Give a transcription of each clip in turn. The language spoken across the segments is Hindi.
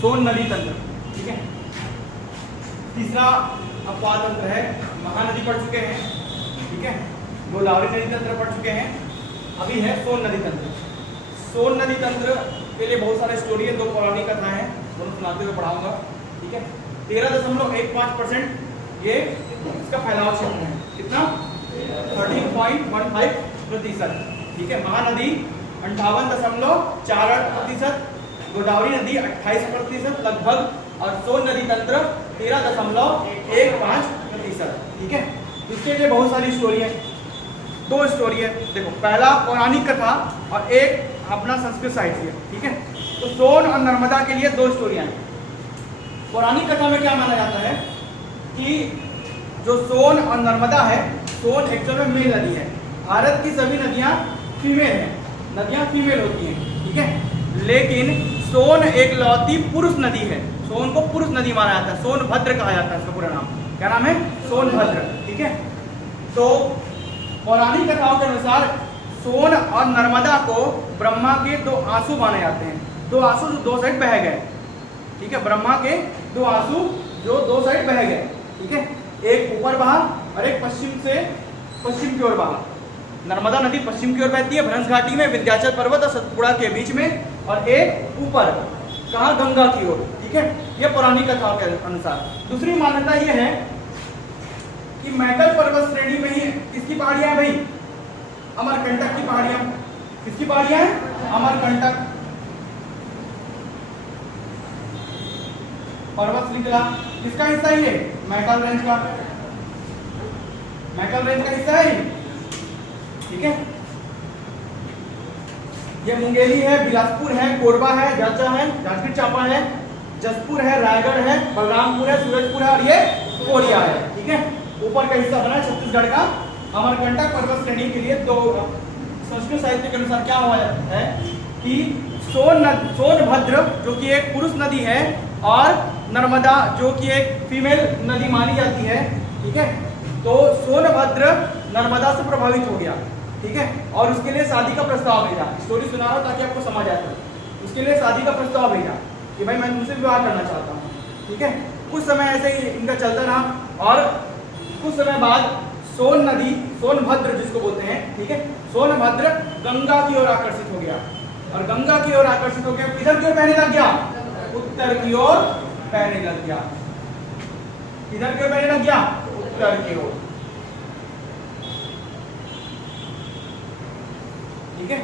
सोन नदी तंत्र, ठीक है। तीसरा अपवाद तंत्र है, महानदी पढ़ चुके हैं, ठीक है, गोदावरी नदी तंत्र पढ़ चुके हैं, अभी है सोन नदी तंत्र। सोन नदी तंत्र के लिए बहुत सारे स्टोरी है, 2 पौराणिक कथा है, दोनों सुनाते हुए पढ़ाऊंगा, ठीक है। 13.15% ये इसका फैलाव क्षेत्र है, कितना 13.15%, ठीक है। महानदी 58.48%, गोदावरी नदी 28% लगभग, और सोन नदी तंत्र 13.15%, ठीक है। इसके लिए बहुत सारी स्टोरी है, 2 स्टोरी है, देखो पहला पौराणिक कथा और एक अपना संस्कृत साहित्य, ठीक है। तो सोन और नर्मदा के लिए 2 स्टोरियां हैं। पौराणिक कथा में क्या माना जाता है कि जो सोन और नर्मदा है, सोन एक्चुअल में मेल नदी है, भारत की सभी नदियां फीमेल हैं, नदियां फीमेल होती हैं, ठीक है। लेकिन सोन एक लौती पुरुष नदी है, सोन को पुरुष नदी माना जाता है, सोनभद्र कहा जाता है, इसका पूरा नाम क्या नाम है, सोनभद्र, ठीक है। तो पौराणिक कथाओं के अनुसार सोन और नर्मदा को ब्रह्मा के 2 आंसू माने जाते हैं, 2 आंसू जो 2 साइड बह गए, ठीक है। ब्रह्मा के 2 आंसू जो 2 साइड बह गए, ठीक है, एक ऊपर बहा और एक पश्चिम की ओर बहा। नर्मदा नदी पश्चिम की ओर बहती है भ्रंश घाटी में, विंध्याचल पर्वत और सतपुड़ा के बीच में, और एक ऊपर कहाँ, गंगा की ओर, ठीक है। यह पौराणिक कथाओं के अनुसार। दूसरी मान्यता यह है कि मैकल पर्वत श्रेणी में ही किसकी पहाड़ियां हैं भाई, अमरकंटक की पहाड़ियां। किसकी पहाड़ियां हैं, अमरकंटक पर्वत श्रृंखला, किसका हिस्सा है ये, मैकल रेंज का, मैकल रेंज का हिस्सा है, ठीक है। ये मुंगेली है, बिलासपुर है, कोरबा है, जाचा है, जांजगीर चांपा है, जसपुर है, रायगढ़ है, बलरामपुर है, सूरजपुर है, और ये कोरिया है, ठीक है। ऊपर का हिस्सा बना है छत्तीसगढ़ का। अमरकंटक पर्वत श्रेणी के लिए तो संस्कृत साहित्य के अनुसार क्या हुआ है कि सोनभद्र जो कि एक पुरुष नदी है, और नर्मदा जो कि एक फीमेल नदी मानी जाती है, ठीक है। तो सोनभद्र नर्मदा से प्रभावित हो गया, ठीक है, और उसके लिए शादी का प्रस्ताव भेजा। स्टोरी सुना रहा हूं ताकि आपको समझ आए। उसके लिए शादी का प्रस्ताव भेजा कि भाई मैं तुमसे विवाह करना चाहता हूँ, ठीक है। कुछ समय ऐसे ही इनका चलता रहा, और कुछ समय बाद सोन नदी, सोनभद्र जिसको बोलते हैं, ठीक है, सोनभद्र गंगा की ओर आकर्षित हो गया, और गंगा की ओर आकर्षित हो गया, किधर की ओर बहने लग गया, उत्तर की ओर बहने लग गया। किधर की ओर बहने लग गया, उत्तर की ओर, ठीक है।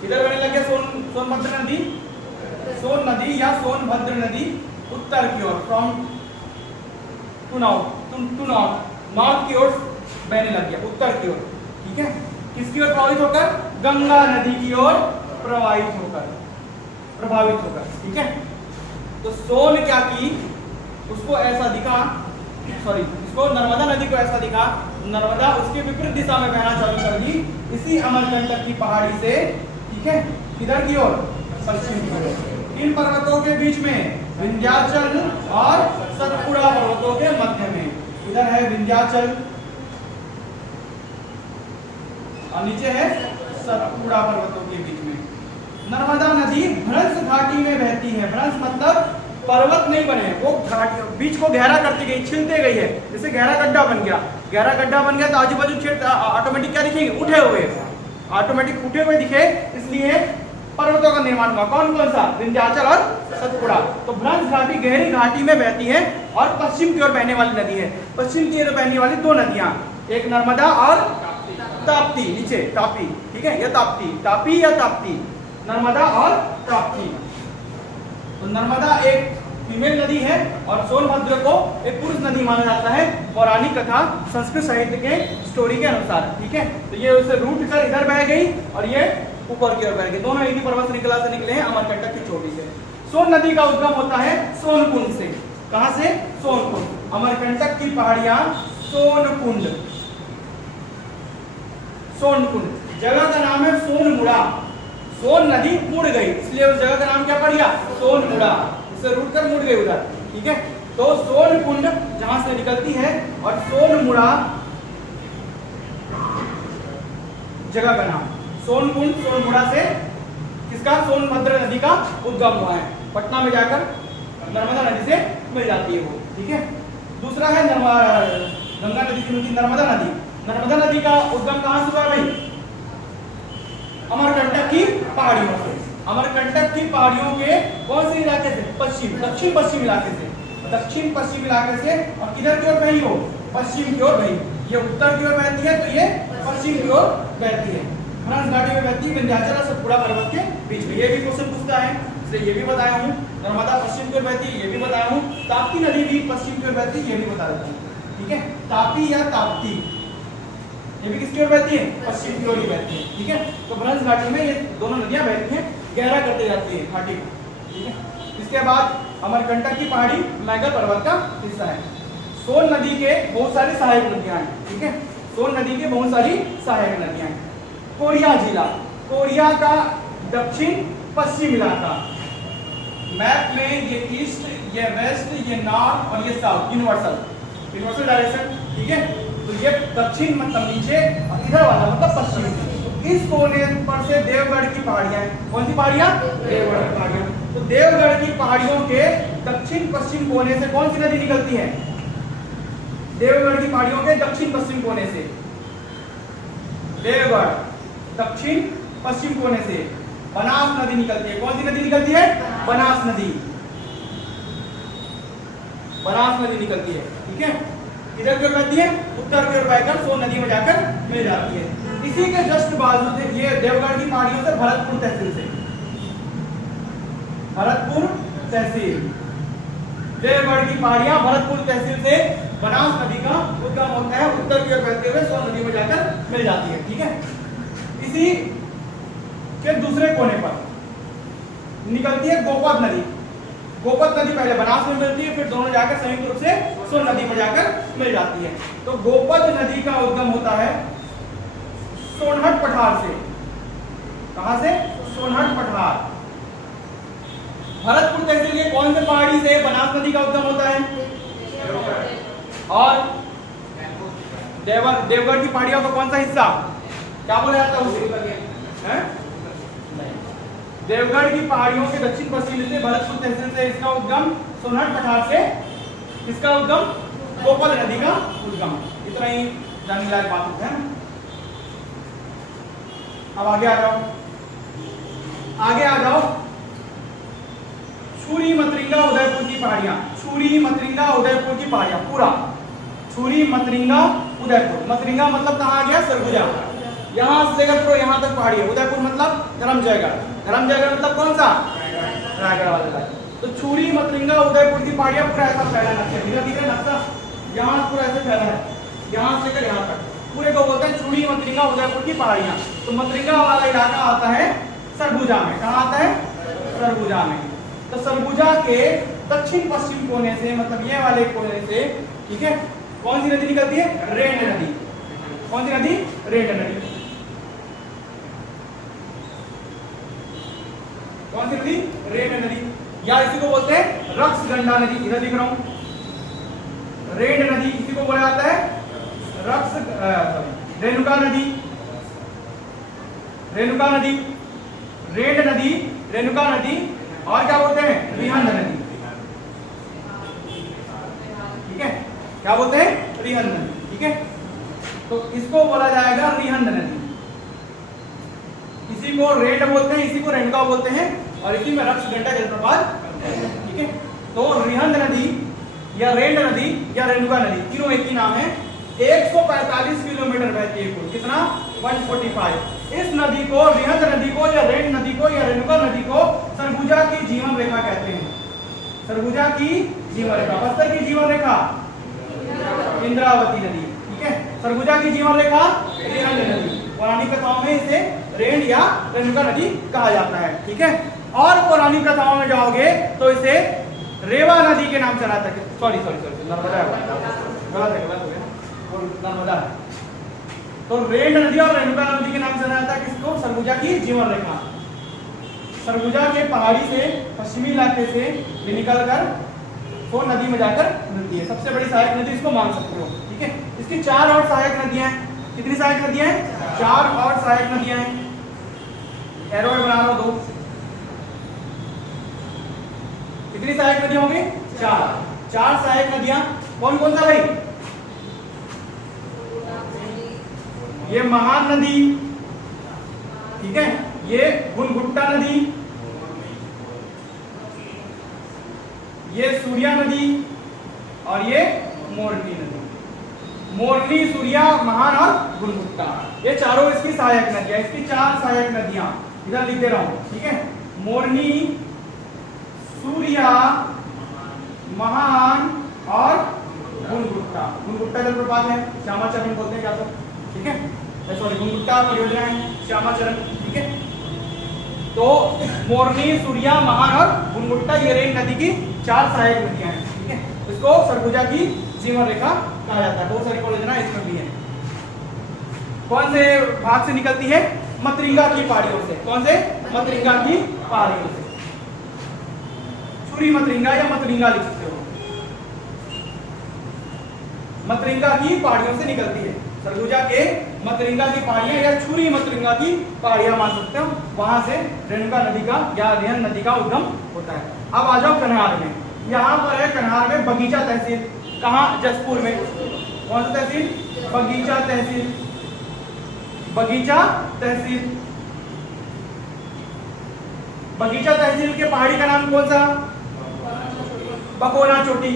किधर बहने लग गया सोनभद्र नदी, सोन नदी या सोनभद्र नदी उत्तर की ओर, फ्रॉम टू नॉर्थ, नॉर्थ की ओर बहने लग गया, उत्तर की ओर, ठीक है। किसकी ओर प्रभावित होकर, गंगा नदी की ओर प्रभावित होकर, ठीक है। तो सोन क्या की, उसको ऐसा दिखा, सॉरी, इसको नर्मदा नदी को ऐसा दिखा, नर्मदा उसके विपरीत दिशा में बहना चालू कर दी, इसी अमरकंटक की पहाड़ी से, ठीक है। किधर की ओर, पश्चिम की ओर। इन पर्वतों के बीच में विंध्याचल और सतपुड़ा पर्वतों के मध्य में, इधर है विंध्याचल और नीचे है सतपुड़ा पर्वतों के बीच में। नर्मदा नदी भ्रंश घाटी में बहती है, भ्रंश मतलब पर्वत नहीं बने, वो घाटी बीच को गहरा करती गई, छिलते गई है, जैसे गहरा गड्ढा बन गया, तो आजू बाजू क्षेत्र ऑटोमेटिक क्या दिखेंगे, उठे हुए, ऑटोमेटिक उठे हुए दिखे, इसलिए पर्वतों का निर्माण हुआ। कौन कौन सा, विंध्याचल और सतपुड़ा। तो भ्रंश घाटी गहरी घाटी में बहती है, और पश्चिम की ओर बहने वाली नदी है। पश्चिम की ओर बहने वाली 2 नदियां, एक नर्मदा और ताप्ती, नीचे तापी, ठीक है, यह तापी या ताप्ती, नर्मदा और ताप्ती। तो नर्मदा एक फीमेल नदी है, और सोनभद्र को एक पुरुष नदी माना जाता है, पौराणिक कथा संस्कृत साहित्य के स्टोरी के अनुसार, ठीक है। तो ये उसे रूट कर इधर बह गई, और ये ऊपर की ओर बह गई, दोनों एक ही पर्वत श्रृंखला से निकले हैं, अमरकंटक की चोटी से। सोन नदी का उद्गम होता है सोनकुंड से। कहां से, सोनकुंड, अमरकंटक की पहाड़ियां सोनकुंड, जगह का नाम है सोनमुड़ा। सोन नदी मुड़ गई, इसलिए उस जगह का नाम क्या पड़ गया, सोनमुड़ा, इससे रूट कर मुड़ गई उधर, ठीक है। तो सोनकुंड जहां से निकलती है, और सोनमुड़ा जगह का नाम। सोनकुंड सोनमुड़ा से किसका, सोनभद्र नदी का उद्गम हुआ है। पटना में जाकर नर्मदा नदी से मिल जाती है वो, ठीक है। दूसरा है गंगा नदी से मिलती नर्मदा नदी। नर्मदा नदी का उद्गम कहाँ से हुआ भाई? अमरकंटक की पहाड़ियों से। अमरकंटक की पहाड़ियों के कौन से इलाके से? दक्षिण पश्चिम इलाके से। दक्षिण पश्चिम इलाके से, और किधर की ओर बही हो? पश्चिम की ओर बही। ये उत्तर की ओर बहती है तो ये पश्चिम की ओर बहती है। फ्रांस घाटी में बहती है, विंध्याचल और सतपुड़ा पर्वत के बीच में। ये भी क्वेश्चन पूछता है, इसलिए ये भी बताया हूँ। नर्मदा पश्चिम की ओर बहती है, ये भी बताया हूँ। ताप्ती नदी भी पश्चिम की ओर बहती है, ये भी बता देता हूँ, ठीक है। तापी या ताप्ती, ये भी किसकी ओर बहती है? पश्चिम की ओर ही बहती है, ठीक है। तो ब्रह्मपुत्र घाटी में ये दोनों नदियां बहती हैं, गहरा करते जाती है घाटी को, ठीक है। इसके बाद अमरकंटक की पहाड़ी मैगर पर्वत का हिस्सा है। सोन नदी के बहुत सारी सहायक नदियां हैं, ठीक है। सोन नदी के बहुत सारी सहायक नदियां हैं। कोरिया जिला, कोरिया का दक्षिण पश्चिम इलाका, मैप में ये ईस्ट, ये वेस्ट, ये नॉर्थ और ये साउथ, यूनिवर्सल डायरेक्शन, ठीक है। तो ये दक्षिण मतलब नीचे और इधर वाला मतलब पश्चिम। तो इस कोने पर से देवगढ़ की पहाड़ियां हैं। कौन सी पहाड़ियां? देवगढ़ की पहाड़ियां। तो देवगढ़ की पहाड़ियों के दक्षिण पश्चिम कोने से कौन सी नदी निकलती है? देवगढ़ की पहाड़ियों के दक्षिण पश्चिम कोने से, देवगढ़ दक्षिण पश्चिम कोने से बनास नदी निकलती है। कौन सी नदी निकलती है? बनास नदी, बनास नदी निकलती है, ठीक है। इधर की ओर बहती है, उत्तर की ओर बहकर सोन नदी में जाकर मिल जाती है। इसी के जस्ट बाजू से ये देवगढ़ की पहाड़ियों से भरतपुर तहसील से, भरतपुर तहसील, देवगढ़ की पहाड़ियां भरतपुर तहसील से बनास नदी का उद्गम होता है, उत्तर की ओर बहते हुए सोन नदी में जाकर मिल जाती है, ठीक है। इसी के दूसरे कोने पर निकलती है गोपद नदी। गोपद नदी पहले बनास में मिलती है, फिर दोनों जाकर संयुक्त रूप से सोन नदी में जाकर मिल जाती है। तो गोपद नदी का उद्गम होता है सोनहट पठार से। कहां से? सोनहट पठार। भरतपुर तहसील के कौन से पहाड़ी से बनास नदी का उद्गम होता है? और देवगढ़ की पहाड़ियों का कौन सा हिस्सा क्या बोला जाता है उसे? देवगढ़ की पहाड़ियों के दक्षिण पश्चिम से भरतपुर तहसील से इसका उद्गम, सोनहट पठार से इसका उद्गम, गोपद नदी का उद्गम। इतना ही जानने लायक बात होता है ना। अब आगे आ जाओ, आगे आ जाओ। छुरी मतरिंगा उदयपुर की पहाड़ियां, छुरी मतरिंगा उदयपुर की पहाड़ियां, पूरा छुरी मतरिंगा उदयपुर। मतरिंगा मतलब कहाँ आ गया? सरगुजा। यहां से लेकर पूरा यहां तक पहाड़ी है। उदयपुर मतलब धर्मजयगढ़, धर्मजयगढ़ मतलब कौन सा? रायगढ़ वाला। तो छुरी मतरिंगा उदयपुर की पहाड़ियां पूरा ऐसा फैला है, धीरे नक्शा यहाँ पूरा ऐसे फैला है, यहाँ से लेकर यहाँ तक पूरे को बोलते हैं छुरी मतरिंगा उदयपुर की पहाड़ियां। तो मतरिंगा वाला इलाका आता है सरगुजा में। कहाँ आता है? सरगुजा में। तो सरगुजा के दक्षिण पश्चिम कोने से, मतलब ये वाले कोने से, ठीक है, कौन सी नदी निकलती है? रेंड नदी। कौन सी नदी? रेंड नदी। कौन सी नदी? रेंड नदी, या इसी को बोलते हैं रक्सगंडा नदी। इधर लिख रहा हूं, रेंड नदी इसी को बोला जाता है रेणुका नदी, रेणुका नदी, रेंड नदी, रेणुका नदी, और क्या बोलते हैं? रिहंद नदी, ठीक है। क्या बोलते हैं? रिहंद नदी, ठीक है। तो इसको बोला जाएगा रिहंद नदी। इसी को रेंड बोलते हैं, इसी को रेणुका बोलते हैं, और इसी में रक्सगंडा जलप्रपात, ठीक है। तो रिहंद नदी या रेंड नदी या रेणुका नदी, तीनों एक ही नाम है। 145 किलोमीटर बहती है कुल। कितना? 145। इस नदी को, रिहंद नदी को या रेंड नदी को या रेणुका नदी को सरगुजा की जीवन रेखा कहते हैं। सरगुजा की जीवन रेखा। बस्तर की जीवन रेखा इंद्रावती नदी, ठीक है। सरगुजा की जीवन रेखा रिहंद नदी। पौराणिक कथाओं में इसे रेंड या रेणुका नदी कहा जाता है, ठीक है। और पौराणिक कथाओं में जाओगे तो इसे रेवा नदी के नाम से जाना जाता है। सॉरी नर्मदा, गलत हो गया, नर्मदा। तो रेंड नदी और रेणुका नदी के नाम से जाना जाता है किसको? सरगुजा की जीवन रेखा। सरगुजा के पहाड़ी से, पश्चिमी इलाके से ये निकलकर सोन नदी में जाकर मिलती है। सबसे बड़ी सहायक नदी इसको मान सकते हो, ठीक है। इसकी 4 और सहायक नदियां हैं। कितनी सहायक नदियां हैं? 4 और सहायक नदियां हैं। एरो में बना लो 2। कितनी सहायक नदियां होंगी? 4। 4 सहायक नदियां कौन कौन सा भाई? ये महान नदी, ठीक है, ये गुणगुट्टा नदी, ये सूर्या नदी और ये मोरनी नदी। मोरनी, सूर्या, महान और गुणगुट्टा, ये चारों इसकी सहायक नदियां, इसकी 4 सहायक नदियां इधर लिख दे रहा हूं, ठीक है। मोरनी, सूर्या, महान और गुणगुट्टा। गुणगुट्टा जलप्रपात है, श्यामाचरण बोलते हैं क्या तो, ठीक है, सॉरी गुणगुट्टा परियोजना है, श्यामाचरण, ठीक है। तो मोरनी, सूर्या, महान और गुणगुट्टा ये रेन नदी की 4 सहायक नदियां हैं, ठीक है। इसको सरगुजा की जीवन रेखा कहा जाता है। बहुत सारी परियोजना इसमें भी है। कौन से भाग से निकलती है? मतरिंगा की पहाड़ियों से। कौन से? मतरिंगा की पहाड़ियों से। छुरी मतरिंगा या मतरिंगा लिख सकते हो, मतरिंगा की पहाड़ियों से निकलती है। सरगुजा के मतरिंगा की पहाड़ियां या छुरी मतरिंगा की पहाड़ियां मान सकते हो, वहां से रेणुका नदी का या रेहन नदी का उद्गम होता है। अब आ जाओ कन्हार में। यहाँ पर है कन्हार में बगीचा तहसील। कहाँ? जसपुर में। कौन सा तहसील? बगीचा तहसील। बगीचा तहसील। बगीचा तहसील के पहाड़ी का नाम कौन सा? बकोना चोटी।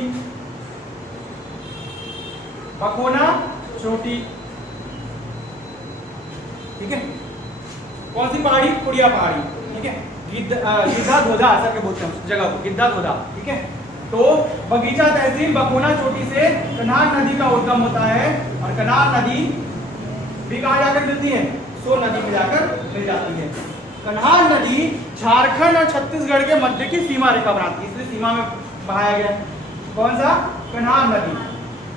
बकोना चोटी, ठीक है। कौन सी पहाड़ी? कुड़िया पहाड़ी, ठीक है। गिद्धा धोधा ऐसा क्या बोलते हैं जगह को, गिद्धा धोधा, ठीक है। तो बगीचा तहसील बकोना चोटी से कन्हार नदी का उद्गम होता है और कन्हार नदी भी कहाँ जाकर मिलती है? सोन नदी में जाकर मिल जाती है। कन्हार नदी झारखंड और छत्तीसगढ़ के मध्य की सीमा रेखा बनाती है, इसलिए सीमा में बहाया गया। कौन सा? कन्हार नदी।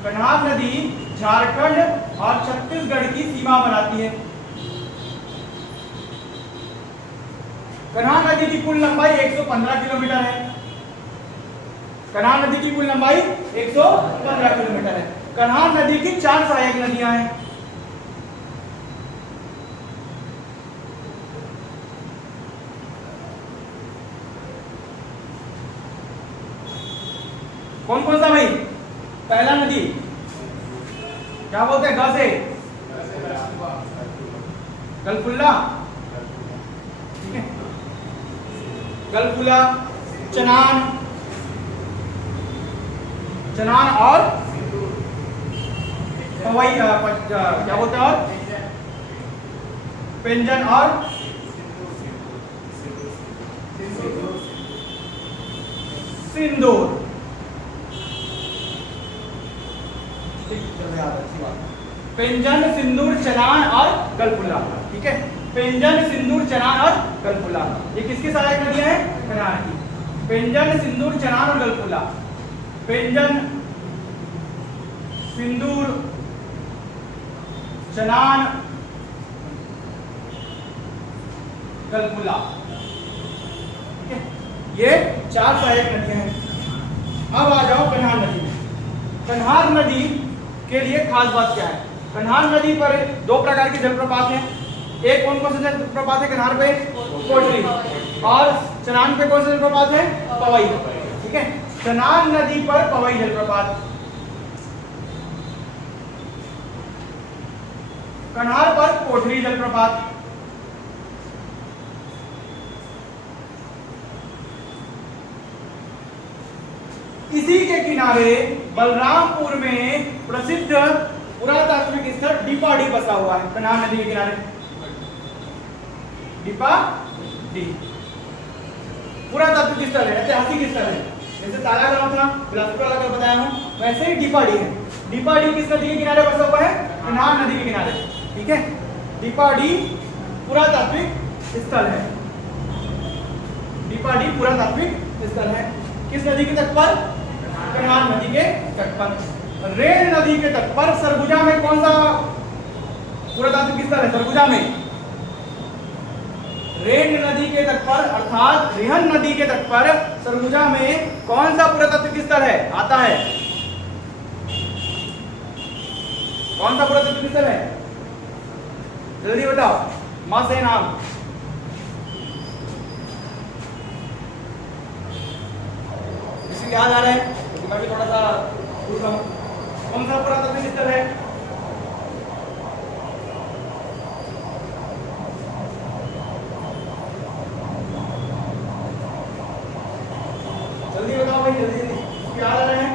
कन्हार नदी झारखंड और छत्तीसगढ़ की सीमा बनाती है। कन्हार नदी की कुल लंबाई 115 किलोमीटर है। कन्हार नदी की कुल लंबाई 115 किलोमीटर है। कन्हार नदी की 4 सहायक नदियां हैं। कौन कौन सा भाई? पहला नदी क्या बोलते हैं? ग से गलफुल्ला, ठीक है, गलफुल्ला, चनान, चनान और पवई, क्या बोलते हैं, और पेंजन और सिंदूर, पेंजन, सिंदूर, चनान और गलफुल्ला, ठीक है। पेंजन, सिंदूर, चनान और गलफुल्ला ये किसकी सहायक नदियां हैं? कन्हार की। पेंजन, सिंदूर, चनान और गलफुल्ला। पेंजन, सिंदूर, चनान, गलफुल्ला, ठीक है, ये 4 सहायक नदियां हैं। अब आ जाओ कन्हार नदी में। कन्हार नदी के लिए खास बात क्या है? कन्हार नदी पर 2 प्रकार के जलप्रपात हैं। एक कौन कौन सा जलप्रपात है कन्हार पे? कोटली। और चनान पे कौन सा जलप्रपात है? पवई, ठीक है। कन्हार नदी पर पवई जलप्रपात, कन्हार पर कोटली जलप्रपात, इसी के किनारे बलरामपुर में प्रसिद्ध पुरातात्विक स्थल डीपाडी बसा हुआ है। कन्हार नदी के किनारे डीपाडी पुरातात्विक स्थल है, ऐतिहासिक स्थल है। जैसे ताला गांव था बिलासपुर वाला कल बताया हूं, वैसे ही डीपाडी है। डीपाडी किस नदी के किनारे बसा हुआ है? कन्हार नदी के किनारे, ठीक है। डीपाडी पुरातात्विक स्थल है। डीपाडी पुरातात्विक स्थल है किस नदी के तट पर? कन्हार नदी के तट पर। रेण नदी के तट पर सरगुजा में कौन सा पुरातात्विक स्थल है? सरगुजा में रेण नदी के तट पर अर्थात रिहन नदी के तट पर सरगुजा में कौन सा पुरातात्विक स्थल है? आता है कौन सा पुरातात्विक स्थल है? जल्दी बताओ, मां से नाम। से याद आ रहा है तो मैं भी थोड़ा सा पूछ रहा हूँ, कौन सा पुरातत्व स्थल है? जल्दी बताओ भाई, जल्दी जल्दी, याद आ रहा है?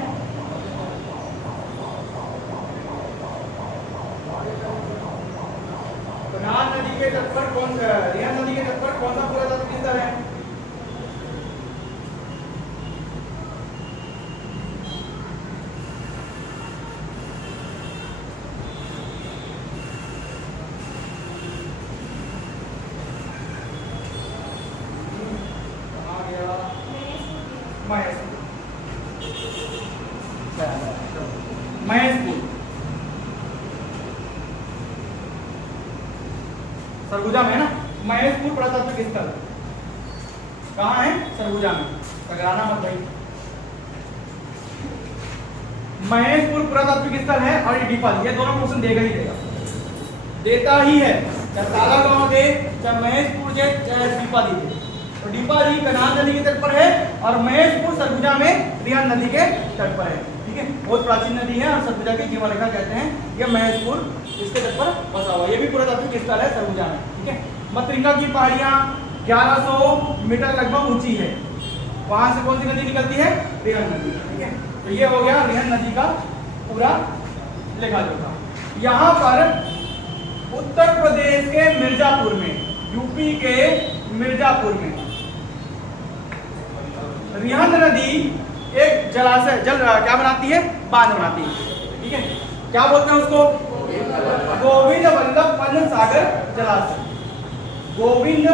कनाल नदी के तट पर कौन सा, रिहंद नदी के तट पर कौन सा पुरातत्व स्थल है? महेशपुर, सरगुजा में है ना महेशपुर पुरातत्व स्थल। कहाँ है? सरगुजा में, टकराना मत भाई। महेशपुर पुरातत्व स्थल है और ये डीपल, ये दोनों क्वेश्चन देगा ही देगा, देता ही है, चाहे ताला गांव दे, चाहे महेशपुर दे, चाहे डीपा दी दे। तो डीपा जी कनाल नदी के तट पर है और महेशपुर सरगुजा में रिहंद नदी के तट पर है। ठीक है, बहुत प्राचीन नदी है और सरगुजा की जीवन रेखा कहते हैं। ये महेशपुर इसके तट पर बसा हुआ, ये भी पुरातत्व स्थल है सरगुजा में। ठीक है, मत्रिंगा की पहाड़ियां 1100 मीटर लगभग ऊंची है, वहां से कौन सी नदी निकलती है? रिहंद नदी। ठीक है, तो ये हो गया रिहंद नदी का पूरा लेखा जोखा। यहाँ पर उत्तर प्रदेश के मिर्जापुर में, यूपी के मिर्जापुर में रिहंद नदी एक जलाशय क्या बनाती है? बांध बनाती है। ठीक है, क्या बोलते हैं उसको? गोविंद वल्लभ पंत सागर जलाशय। गोविंद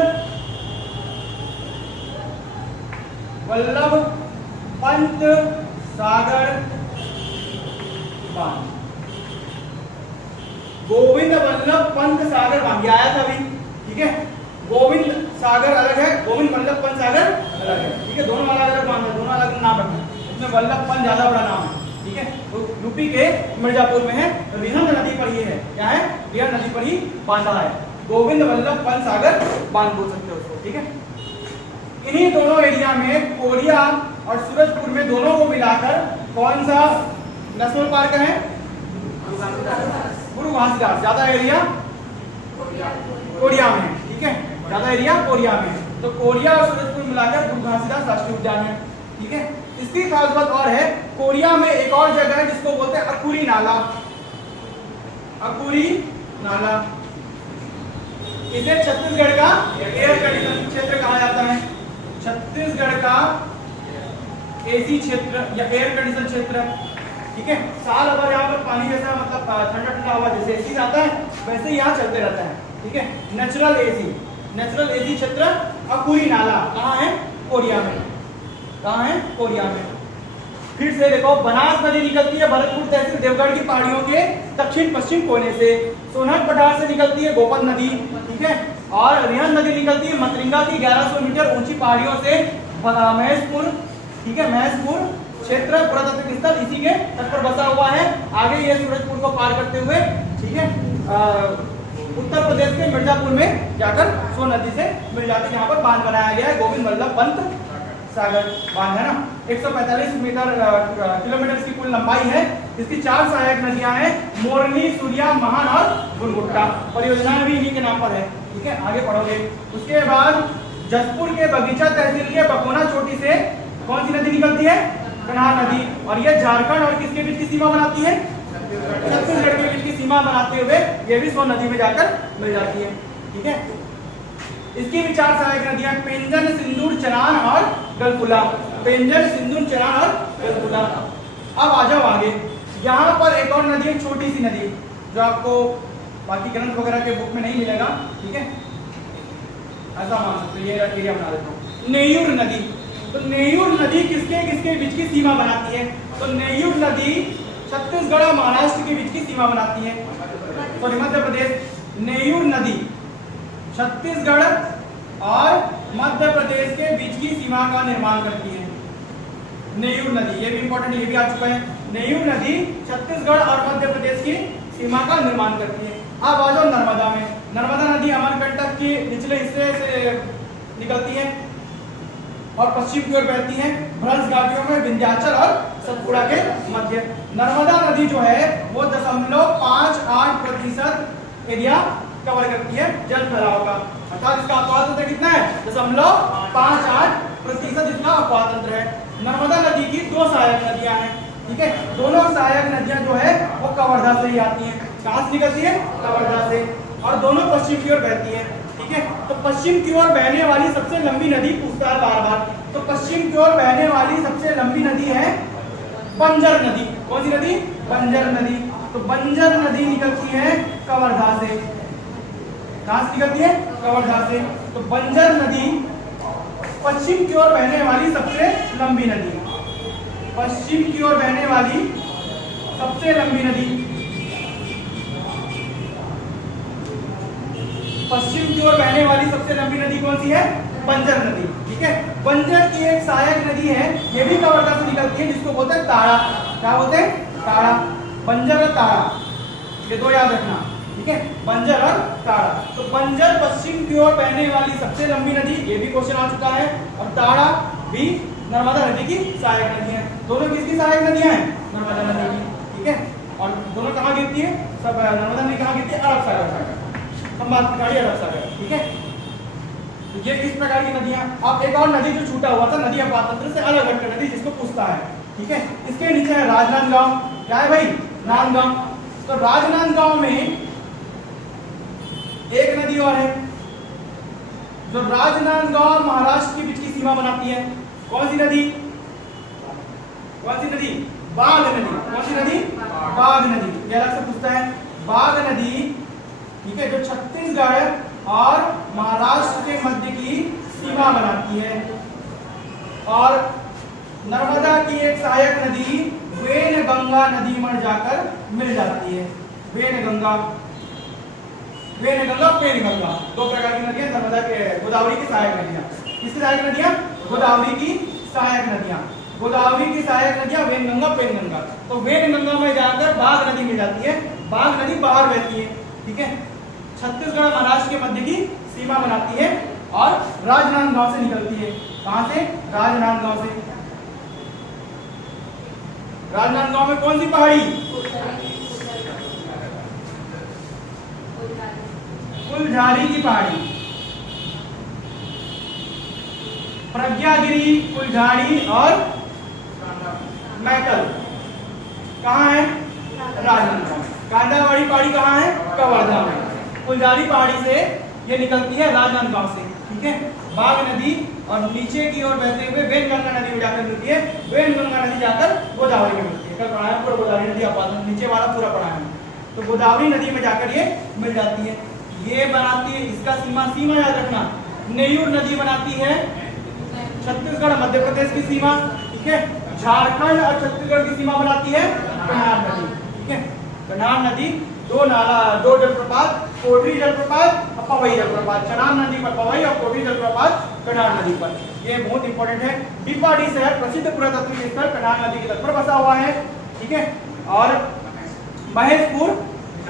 वल्लभ पंत सागर बांध, गोविंद वल्लभ पंत सागर बांध, ये आया था अभी। ठीक है, गोविंद सागर अलग है, गोविंद वल्लभ पंत सागर अलग है। ठीक है, दोनों अलग अलग बांध है, दोनों अलग नाम रखना है, इसमें वल्लभ पंत ज्यादा बड़ा नाम है। ठीक है, तो यूपी के मिर्जापुर में है, रिहंद नदी पर ही है। क्या है? रिहंद नदी पर ही बांधा है, गोविंद वल्लभ पंत सागर बांध बोल सकते हो उसको। ठीक है, इन्हीं दोनों एरिया में कोरिया और सूरजपुर में दोनों को मिलाकर कौन सा नेशनल पार्क है? गुरु घासीदास। ज्यादा एरिया कोरिया में। ठीक है, ज्यादा एरिया कोरिया में, तो कोरिया और सूरजपुर मिलाकर गुरु घासीदास राष्ट्रीय उद्यान है। ठीक है, इसकी खास बात और है, कोरिया में एक और जगह है जिसको बोलते हैं अकुरी नाला। अकुरी नाला, इसे छत्तीसगढ़ का एयर कंडीशन क्षेत्र कहा जाता है। छत्तीसगढ़ का एसी क्षेत्र या एयर कंडीशन क्षेत्र। ठीक है, साल भर यहाँ पर पानी जैसा मतलब ठंडा ठंडा हवा जैसे एसी आता है वैसे यहाँ चलते रहता है। ठीक है, नेचुरल एसी क्षेत्र अकुरी नाला कहाँ है? कोरिया में। कहाँ है? कोरिया में। फिर से देखो, बनास नदी निकलती है भरतपुर तहसील देवगढ़ की पहाड़ियों के दक्षिण पश्चिम कोने से। सोनहत पठार से निकलती है गोपद नदी। ठीक है, और रिहंद नदी निकलती है मत्रिंगा की 1100 मीटर ऊंची पहाड़ियों से महेशपुर। ठीक है, महेशपुर क्षेत्र पुरातत्व स्थल इसी के तट पर बसा हुआ है। आगे ये सूरजपुर को पार करते हुए, ठीक है, उत्तर प्रदेश के मिर्जापुर में जाकर सोन नदी से मिल जाती है। यहाँ पर बांध बनाया गया है, गोविंद वल्लभ पंत सागर बांध है ना। 145 किलोमीटर की कुल लंबाई है। इसकी 4 सहायक नदियां हैं, मोरनी, सूर्या, महान और गुरगुट्टा। परियोजनाएं भी इन्हीं के नाम पर है। ठीक है, आगे पढ़ोगे। उसके बाद जसपुर के बगीचा तहसील के बकोना चोटी से कौन सी नदी निकलती है? कन्हार नदी। और ये झारखंड और किसके बीच की सीमा बनाती है? छत्तीसगढ़ के बीच की सीमा बनाते हुए ये भी सोन नदी में जाकर मिल जाती है। ठीक है, इसकी भी 4 सहायक नदियां, पेंजन, सिंदूर, चनान और गलकुला। पेंजन, सिंदूर, चनान और गलकुला। अब आ जाओ आगे। यहाँ पर एक और नदी है, छोटी सी नदी, जो आपको बाकी ग्रंथ वगैरह के बुक में नहीं मिलेगा। ठीक है, ऐसा मान सकते, ये एरिया बना देता हूँ। नेयूर नदी। तो नेयूर नदी किसके किसके बीच की सीमा बनाती है? तो नेयूर नदी छत्तीसगढ़ और महाराष्ट्र के बीच की सीमा बनाती है। सॉरी, मध्य प्रदेश। नेयूर नदी छत्तीसगढ़ और मध्य प्रदेश के बीच की सीमा का निर्माण करती है। नेयूर नदी, ये भी इंपॉर्टेंट, ये भी आ चुका है। नेयूर नदी छत्तीसगढ़ और मध्य प्रदेश की सीमा का निर्माण करती है। अब आ जाओ नर्मदा में। नर्मदा नदी अमरकंटक के निचले हिस्से से निकलती है और पश्चिम की ओर बहती है। भ्रंश घाटियों में विंध्याचल और सतपुड़ा के मध्य। नर्मदा नदी जो है वो 0.58% एरिया कवर करती है जल फैलाव का, अर्थात इसका अपवाद तंत्र कितना है 0.58% इसका अपवाद तंत्र है। नर्मदा नदी की दो सहायक नदियां हैं, ठीक है। दोनों सहायक नदियां जो है वो कवर्धा से ही आती हैं। कहां से निकलती है? कवर्धा से, और दोनों पश्चिम की ओर बहती है, ठीक है। तो पश्चिम की ओर बहने वाली सबसे लंबी नदी पूछता है बार बार, तो पश्चिम की ओर बहने वाली सबसे लंबी नदी है बंजर नदी। कौन सी नदी? बंजर नदी। तो बंजर नदी निकलती है कवर्धा से। कहां से निकलती है? कवर्धा से। तो बंजर नदी पश्चिम की ओर बहने वाली सबसे लंबी नदी, पश्चिम की ओर बहने वाली सबसे लंबी नदी, पश्चिम की ओर बहने वाली सबसे लंबी नदी कौन सी है? बंजर नदी, ठीक है। बंजर की एक सहायक नदी है, ये भी कवर्धा से निकलती है, जिसको बोलते हैं ताड़ा। क्या बोलते हैं? ताड़ा। बंजर और ताड़ा, ये दो याद रखना, ठीक है, बंजर और ताड़ा। तो बंजर पश्चिम की ओर बहने वाली सबसे लंबी नदी, ये भी क्वेश्चन आ चुका है, और ताड़ा भी नर्मदा नदी की सहायक नदी है। दोनों किसकी सहायक नदियां हैं? नर्मदा नदी की, ठीक है। और दोनों कहां गिरती है? सब नर्मदा नदी कहां गिरती है? अरब सागर, हम बात कर रहे हैं अरब सागर, ठीक है। तो ये इस प्रकार की नदियां। अब एक और नदी जो छूटा हुआ था नदी अपवाद तंत्र से अलग हटकर नदी, जिसको पूछता है, ठीक है। इसके नीचे है राजनांदगांव। क्या है भाई? नांदगांव। तो राजनांदगांव में एक नदी और है जो राजनांदगांव महाराष्ट्र के बीच की सीमा बनाती है। कौन सी नदी? कौन सी नदी? बाघ नदी। कौन सी नदी? बाघ नदी। ये अलग से पूछता है। बाघ नदी, ठीक है, जो छत्तीसगढ़ और महाराष्ट्र के मध्य की सीमा बनाती है। और नर्मदा की एक सहायक नदी वेनगंगा नदी में जाकर मिल जाती है। वेनगंगा, वेनगंगा, पेनगंगा, दो प्रकार की नदियां नर्मदा के, गोदावरी की सहायक नदियां। किसकी सहायक नदियां? गोदावरी की सहायक नदियां। गोदावरी की सहायक नदियां वेनगंगा, पेनगंगा। तो वेनगंगा में जाकर बाघ नदी मिल जाती है। बाघ नदी बाहर बहती है, ठीक है, छत्तीसगढ़ महाराष्ट्र के मध्य की सीमा बनाती है और राजनांदगांव से निकलती है। कहां से? राजनांदगांव से। राजनांदगांव में कौन सी पहाड़ी? फुलझारी की पहाड़ी। प्रज्ञागिरी, फुलझारी और मैकल कहां है? राजनांदगांव। कांदावाड़ी पहाड़ी कहां है? कवर्धा में। फुलझारी पहाड़ी से ये निकलती है राजनांदगांव से, ठीक है। बाघ नदी और नीचे की ओर बहते हुए वेनगंगा नदी में जाकर मिलती है। वेनगंगा नदी जाकर गोदावरी में मिलती है। कल पढ़ाया पूरा गोदावरी नदी अपवाद, नीचे वाला पूरा पढ़ाया है। तो गोदावरी नदी में जाकर ये मिल जाती है। ये बनाती है, इसका सीमा याद रखना, नेयूर नदी बनाती है छत्तीसगढ़ मध्य प्रदेश की सीमा, ठीक है। झारखंड और छत्तीसगढ़ की सीमा बनाती है कन्हार नदी, ठीक है। कन्हार नदी दो जलप्रपात, कोटरी जलप्रपात और पवई जलप्रपात, चनाब नदी पर पवई और कोटरी जलप्रपात कन्हार नदी पर। ये बहुत इंपॉर्टेंट है। डीपाडी शहर प्रसिद्ध पुरातात्विक स्थल कन्हार नदी के तट पर बसा हुआ है, ठीक है। और महेशपुर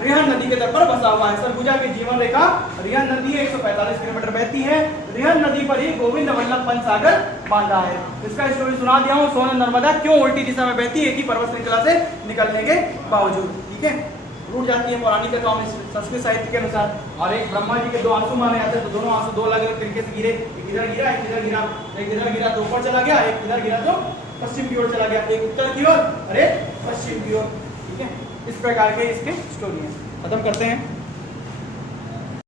रिहन नदी के तट पर बसा हुआ है। सरगुजा की जीवन रेखा रिहन नदी है, 145 किलोमीटर बहती है। रिहन नदी पर ही गोविंद वल्लभ पंत सागर बांधा है। इसका स्टोरी सुना दिया हूँ। सोन नर्मदा क्यों उल्टी दिशा में बहती है? एक ही पर्वत श्रृंखला से निकलने के बावजूद, ठीक है। रूट जाती है पौराणिक कथाओं में संस्कृत साहित्य के अनुसार। और एक ब्रह्मा जी के दो आंसू माने जाते हैं, तो दोनों आंसू दो अलग अलग तरीके से गिरे, एक इधर गिरा, एक इधर गिरा। एक इधर गिरा तो ऊपर चला गया, एक इधर गिरा तो पश्चिम की ओर चला गया, एक उत्तर की ओर और एक पश्चिम की ओर, ठीक है। इस प्रकार के इसके स्टोरी है। खत्म करते हैं।